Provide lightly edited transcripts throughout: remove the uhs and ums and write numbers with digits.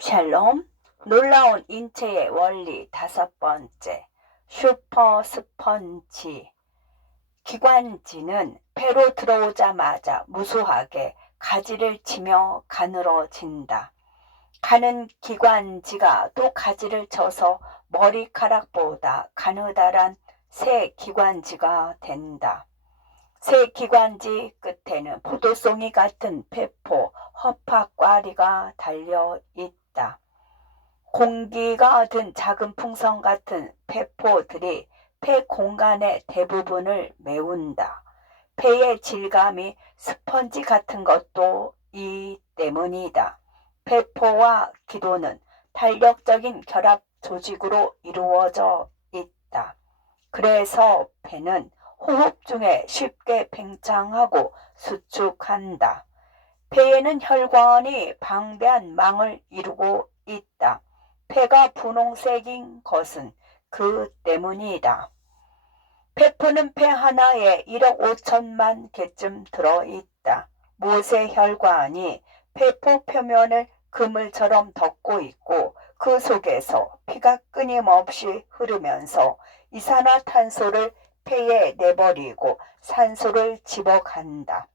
샬롬, 놀라운 인체의 원리 5번째, 슈퍼스펀지. 기관지는 폐로 들어오자마자 무수하게 가지를 치며 가늘어진다. 가는 기관지가 또 가지를 쳐서 머리카락보다 가느다란 새 기관지가 된다. 새 기관지 끝에는 포도송이 같은 폐포, 허파꽈리가 달려있다. 공기가 든 작은 풍선 같은 폐포들이 폐 공간의 대부분을 메운다. 폐의 질감이 스펀지 같은 것도 이 때문이다. 폐포와 기도는 탄력적인 결합 조직으로 이루어져 있다. 그래서 폐는 호흡 중에 쉽게 팽창하고 수축한다. 폐에는 혈관이 방대한 망을 이루고 있다. 폐가 분홍색인 것은 그 때문이다. 폐포는 폐 하나에 1억 5천만 개쯤 들어있다. 모세혈관이 폐포 표면을 그물처럼 덮고 있고 그 속에서 피가 끊임없이 흐르면서 이산화탄소를 폐에 내버리고 산소를 집어간다.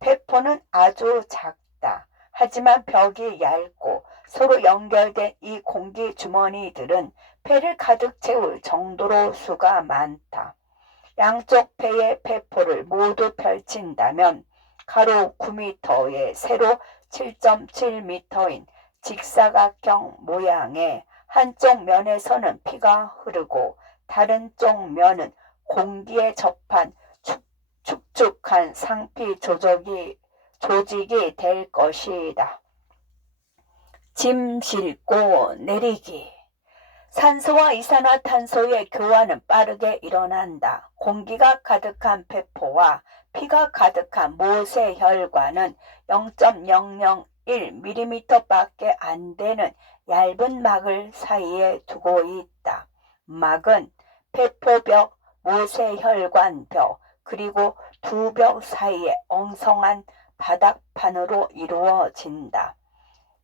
폐포는 아주 작다. 하지만 벽이 얇고 서로 연결된 이 공기 주머니들은 폐를 가득 채울 정도로 수가 많다. 양쪽 폐의 폐포를 모두 펼친다면 가로 9m에 세로 7.7m인 직사각형 모양의 한쪽 면에서는 피가 흐르고 다른 쪽 면은 공기에 접한 축축한 상피 조직이 될 것이다. 짐 싣고 내리기. 산소와 이산화탄소의 교환은 빠르게 일어난다. 공기가 가득한 폐포와 피가 가득한 모세혈관은 0.001mm밖에 안 되는 얇은 막을 사이에 두고 있다. 막은 폐포벽, 모세혈관벽, 그리고 두 벽 사이에 엉성한 바닥판으로 이루어진다.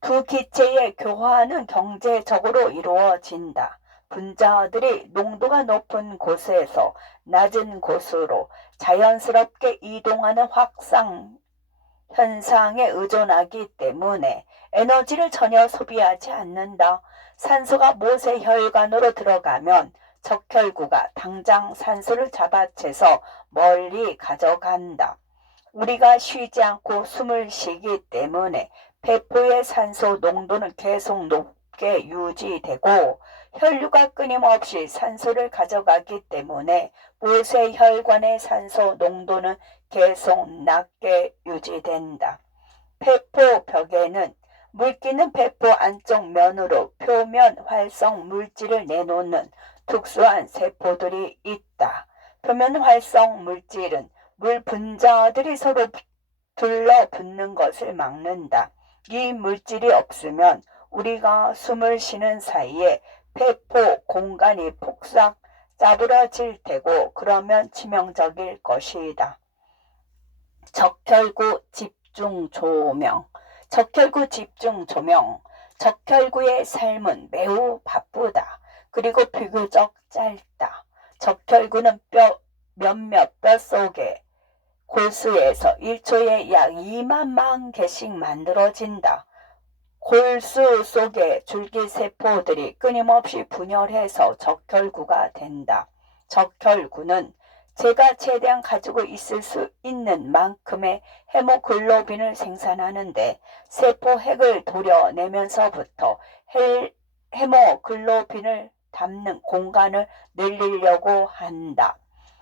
두 기체의 교환은 경제적으로 이루어진다. 분자들이 농도가 높은 곳에서 낮은 곳으로 자연스럽게 이동하는 확산 현상에 의존하기 때문에 에너지를 전혀 소비하지 않는다. 산소가 모세혈관으로 들어가면 적혈구가 당장 산소를 잡아채서 멀리 가져간다. 우리가 쉬지 않고 숨을 쉬기 때문에 폐포의 산소 농도는 계속 높게 유지되고 혈류가 끊임없이 산소를 가져가기 때문에 모세혈관의 산소 농도는 계속 낮게 유지된다. 폐포 벽에는 물기는 폐포 안쪽 면으로 표면 활성 물질을 내놓는 특수한 세포들이 있다. 표면 활성 물질은 물 분자들이 서로 둘러붙는 것을 막는다. 이 물질이 없으면 우리가 숨을 쉬는 사이에 폐포 공간이 폭삭 짜부러질 테고 그러면 치명적일 것이다. 적혈구 집중 조명. 적혈구 집중 조명. 적혈구의 삶은 매우 바쁘다. 그리고 비교적 짧다. 적혈구는 몇몇 뼈 속에 골수에서 1초에 약 2만 개씩 만들어진다. 골수 속의 줄기세포들이 끊임없이 분열해서 적혈구가 된다. 적혈구는 제가 최대한 가지고 있을 수 있는 만큼의 헤모글로빈을 생산하는데 세포 핵을 도려내면서부터 헤모글로빈을 담는 공간을 늘리려고 한다.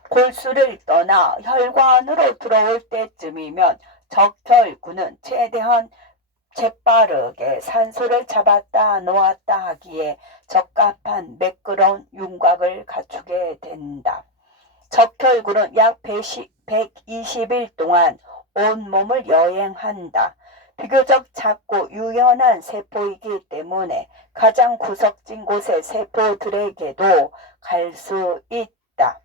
골수를 떠나 혈관으로 들어올 때쯤이면 적혈구는 최대한 재빠르게 산소를 잡았다 놓았다 하기에 적합한 매끄러운 윤곽을 갖추게 된다. 적혈구는 약 120일 동안 온몸을 여행한다. 비교적 작고 유연한 세포이기 때문에 가장 구석진 곳의 세포들에게도 갈 수 있다.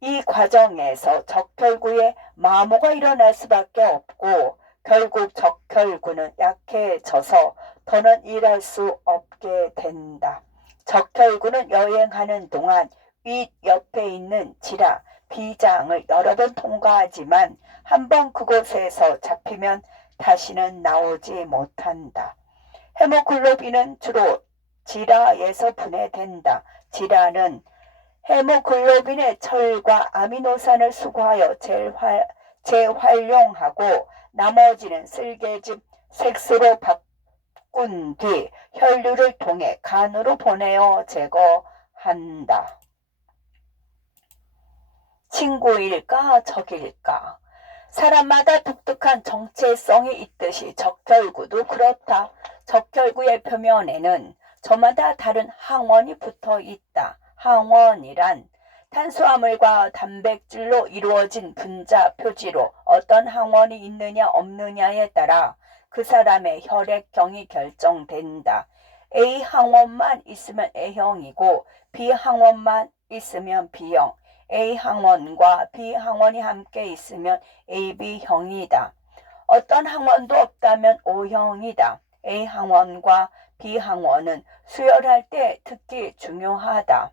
이 과정에서 적혈구에 마모가 일어날 수밖에 없고 결국 적혈구는 약해져서 더는 일할 수 없게 된다. 적혈구는 여행하는 동안 윗 옆에 있는 지라, 비장을 여러 번 통과하지만 한번 그곳에서 잡히면 다시는 나오지 못한다. 헤모글로빈은 주로 지라에서 분해된다. 지라는 헤모글로빈의 철과 아미노산을 수거하여 재활용하고 나머지는 쓸개즙 색소로 바꾼 뒤 혈류를 통해 간으로 보내어 제거한다. 친구일까 적일까? 사람마다 독특한 정체성이 있듯이 적혈구도 그렇다. 적혈구의 표면에는 저마다 다른 항원이 붙어 있다. 항원이란 탄수화물과 단백질로 이루어진 분자 표지로 어떤 항원이 있느냐 없느냐에 따라 그 사람의 혈액형이 결정된다. A 항원만 있으면 A형이고 B 항원만 있으면 B형, A 항원과 B 항원이 함께 있으면 AB형이다. 어떤 항원도 없다면 O형이다. A 항원과 B 항원은 수혈할 때 특히 중요하다.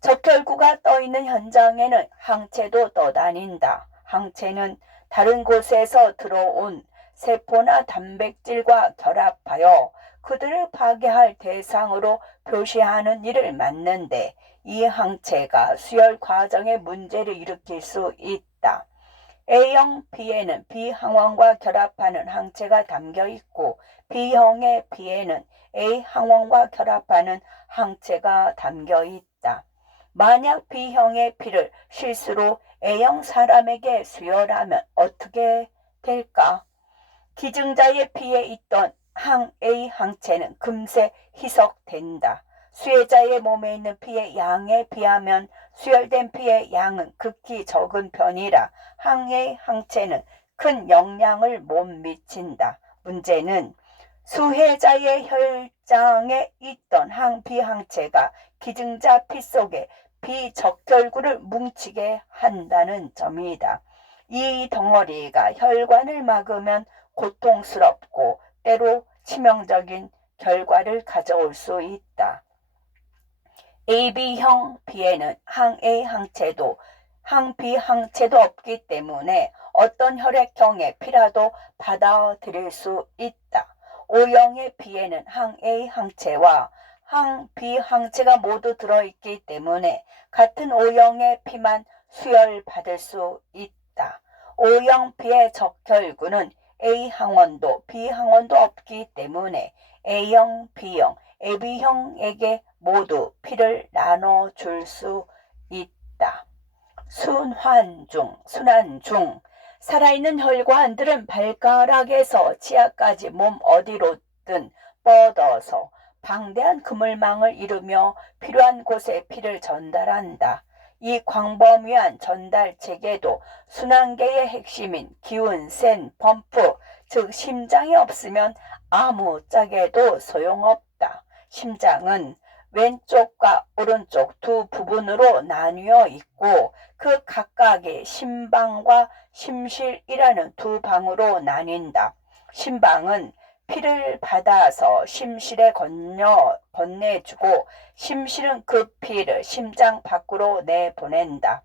적혈구가 떠있는 현장에는 항체도 떠다닌다. 항체는 다른 곳에서 들어온 세포나 단백질과 결합하여 그들을 파괴할 대상으로 표시하는 일을 맡는데 이 항체가 수혈 과정에 문제를 일으킬 수 있다. A형 B에는 B 항원과 결합하는 항체가 담겨 있고 B형의 B에는 A 항원과 결합하는 항체가 담겨 있다. 만약 B형의 B를 실수로 A형 사람에게 수혈하면 어떻게 될까? 기증자의 피에 있던 항 A 항체는 금세 희석된다. 수혜자의 몸에 있는 피의 양에 비하면 수혈된 피의 양은 극히 적은 편이라 항 A 항체는 큰 영향을 못 미친다. 문제는 수혜자의 혈장에 있던 항 B 항체가 기증자 피 속에 비적혈구를 뭉치게 한다는 점이다. 이 덩어리가 혈관을 막으면 고통스럽고 때로 치명적인 결과를 가져올 수 있다. AB형 B에는 항 A 항체도 항 B 항체도 없기 때문에 어떤 혈액형의 피라도 받아들일 수 있다. O형의 B에는 항 A 항체와 항 B 항체가 모두 들어있기 때문에 같은 O형의 피만 수혈받을 수 있다. O형 B의 적혈구는 A 항원도 B 항원도 없기 때문에 A형, B형, AB형에게 모두 피를 나눠줄 수 있다. 순환 중 살아있는 혈관들은 발가락에서 치아까지 몸 어디로든 뻗어서 방대한 그물망을 이루며 필요한 곳에 피를 전달한다. 이 광범위한 전달 체계도 순환계의 핵심인 기운 센 펌프, 즉 심장이 없으면 아무짝에도 소용없다. 심장은 왼쪽과 오른쪽 두 부분으로 나뉘어 있고 그 각각의 심방과 심실이라는 두 방으로 나뉜다. 심방은 피를 받아서 심실에 건네주고 심실은 그 피를 심장 밖으로 내보낸다.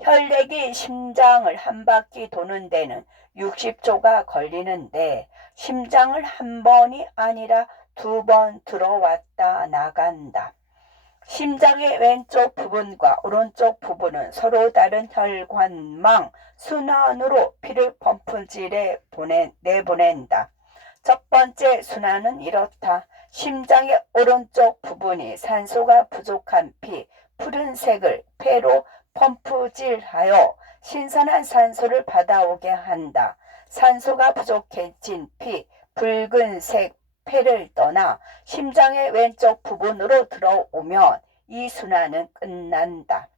혈액이 심장을 한 바퀴 도는 데는 60초가 걸리는데 심장을 한 번이 아니라 두 번 들어왔다 나간다. 심장의 왼쪽 부분과 오른쪽 부분은 서로 다른 혈관망 순환으로 피를 펌프질에 내보낸다. 첫 번째 순환은 이렇다. 심장의 오른쪽 부분이 산소가 부족한 피, 푸른색을 폐로 펌프질하여 신선한 산소를 받아오게 한다. 산소가 부족해진 피, 붉은색 폐를 떠나 심장의 왼쪽 부분으로 들어오면 이 순환은 끝난다.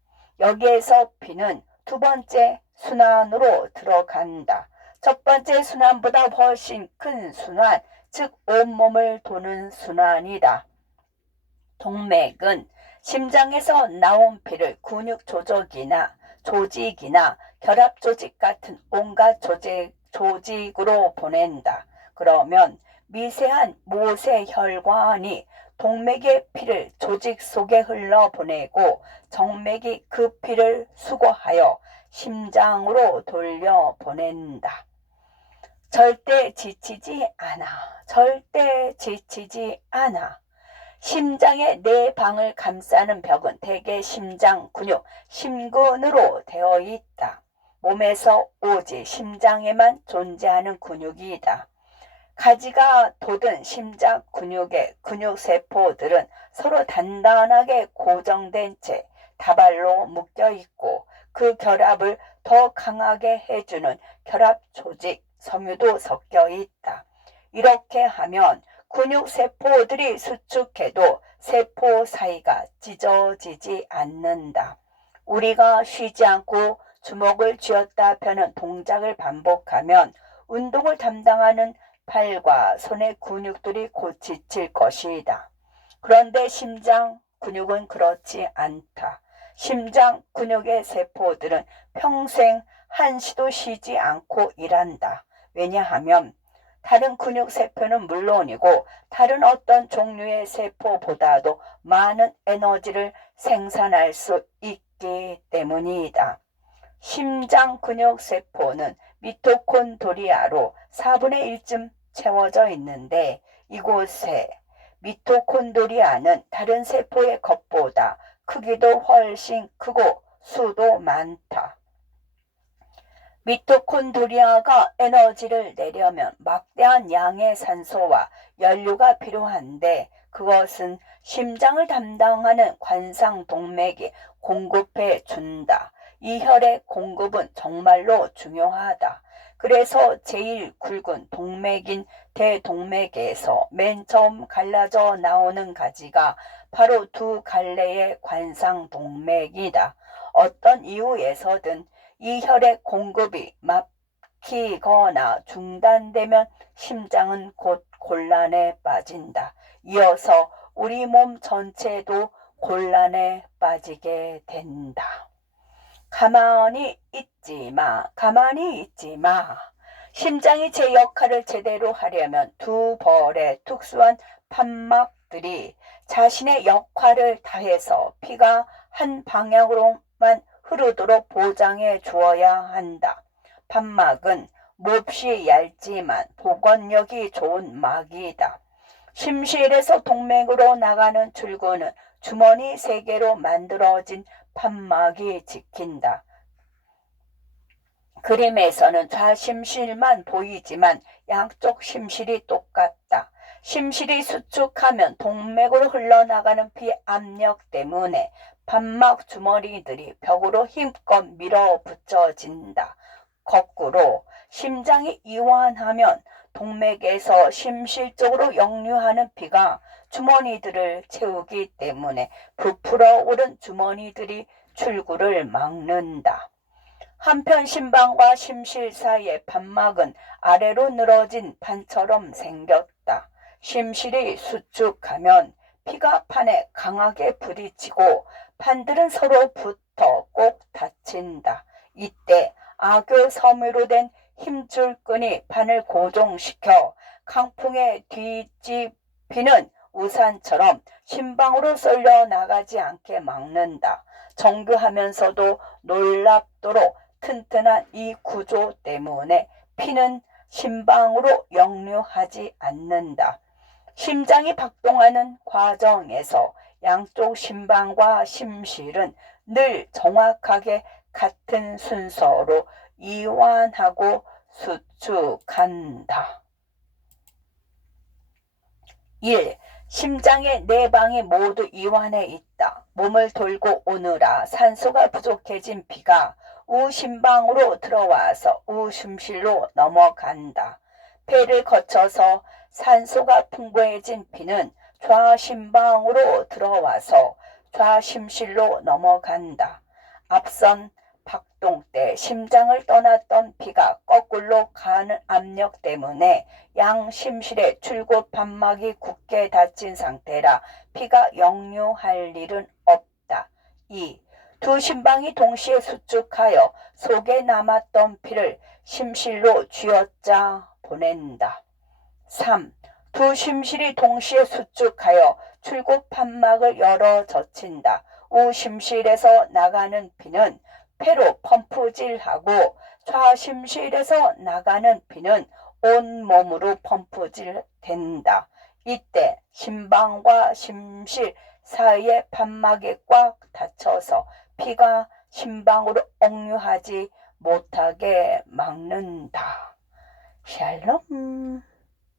여기에서 피는 두 번째 순환으로 들어간다. 첫 번째 순환보다 훨씬 큰 순환, 즉 온몸을 도는 순환이다. 동맥은 심장에서 나온 피를 근육 조직이나 결합 조직 같은 온갖 조직으로 보낸다. 그러면 미세한 모세혈관이 동맥의 피를 조직 속에 흘러보내고 정맥이 그 피를 수거하여 심장으로 돌려보낸다. 절대 지치지 않아. 절대 지치지 않아. 심장의 네 방을 감싸는 벽은 대개 심장 근육, 심근으로 되어 있다. 몸에서 오직 심장에만 존재하는 근육이다. 가지가 돋은 심장 근육의 근육세포들은 서로 단단하게 고정된 채 다발로 묶여 있고 그 결합을 더 강하게 해주는 결합 조직, 섬유도 섞여 있다. 이렇게 하면 근육세포들이 수축해도 세포 사이가 찢어지지 않는다. 우리가 쉬지 않고 주먹을 쥐었다 펴는 동작을 반복하면 운동을 담당하는 팔과 손의 근육들이 곧 지칠 것이다. 그런데 심장 근육은 그렇지 않다. 심장 근육의 세포들은 평생 한시도 쉬지 않고 일한다. 왜냐하면 다른 근육 세포는 물론이고 다른 어떤 종류의 세포보다도 많은 에너지를 생산할 수 있기 때문이다. 심장 근육 세포는 미토콘드리아로 4분의 1쯤 채워져 있는데 이곳에 미토콘드리아는 다른 세포의 것보다 크기도 훨씬 크고 수도 많다. 미토콘드리아가 에너지를 내려면 막대한 양의 산소와 연료가 필요한데 그것은 심장을 담당하는 관상동맥이 공급해 준다. 이 혈의 공급은 정말로 중요하다. 그래서 제일 굵은 동맥인 대동맥에서 맨 처음 갈라져 나오는 가지가 바로 두 갈래의 관상동맥이다. 어떤 이유에서든 이 혈의 공급이 막히거나 중단되면 심장은 곧 곤란에 빠진다. 이어서 우리 몸 전체도 곤란에 빠지게 된다. 가만히 있지 마. 가만히 있지 마. 심장이 제 역할을 제대로 하려면 두 벌의 특수한 판막들이 자신의 역할을 다해서 피가 한 방향으로만 흐르도록 보장해 주어야 한다. 판막은 몹시 얇지만 복원력이 좋은 막이다. 심실에서 동맥으로 나가는 출구는 주머니 3개로 만들어진 판막이 지킨다. 그림에서는 좌심실만 보이지만 양쪽 심실이 똑같다. 심실이 수축하면 동맥으로 흘러나가는 피 압력 때문에 판막 주머니들이 벽으로 힘껏 밀어붙여진다. 거꾸로 심장이 이완하면 동맥에서 심실 쪽으로 역류하는 피가 주머니들을 채우기 때문에 부풀어 오른 주머니들이 출구를 막는다. 한편 심방과 심실 사이의 판막은 아래로 늘어진 판처럼 생겼다. 심실이 수축하면 피가 판에 강하게 부딪히고 판들은 서로 붙어 꼭 다친다. 이때 악의 섬유로 된 힘줄끈이 판을 고정시켜 강풍에 뒤집히는 우산처럼 심방으로 쏠려 나가지 않게 막는다. 정교하면서도 놀랍도록 튼튼한 이 구조 때문에 피는 심방으로 역류하지 않는다. 심장이 박동하는 과정에서 양쪽 심방과 심실은 늘 정확하게 같은 순서로 이완하고 수축한다. 1. 심장의 네 방이 모두 이완해 있다. 몸을 돌고 오느라 산소가 부족해진 피가 우심방으로 들어와서 우심실로 넘어간다. 폐를 거쳐서 산소가 풍부해진 피는 좌심방으로 들어와서 좌심실로 넘어간다. 앞선 박동 때 심장을 떠났던 피가 거꾸로 가는 압력 때문에 양심실의 출구 판막이 굳게 닫힌 상태라 피가 역류할 일은 없다. 2. 두 심방이 동시에 수축하여 속에 남았던 피를 심실로 쥐어짜 보낸다. 3. 두 심실이 동시에 수축하여 출구 판막을 열어 젖힌다. 우심실에서 나가는 피는 폐로 펌프질하고 좌심실에서 나가는 피는 온몸으로 펌프질된다. 이때 심방과 심실 사이의 판막에 꽉 닫혀서 피가 심방으로 옥류하지 못하게 막는다. 샬롬.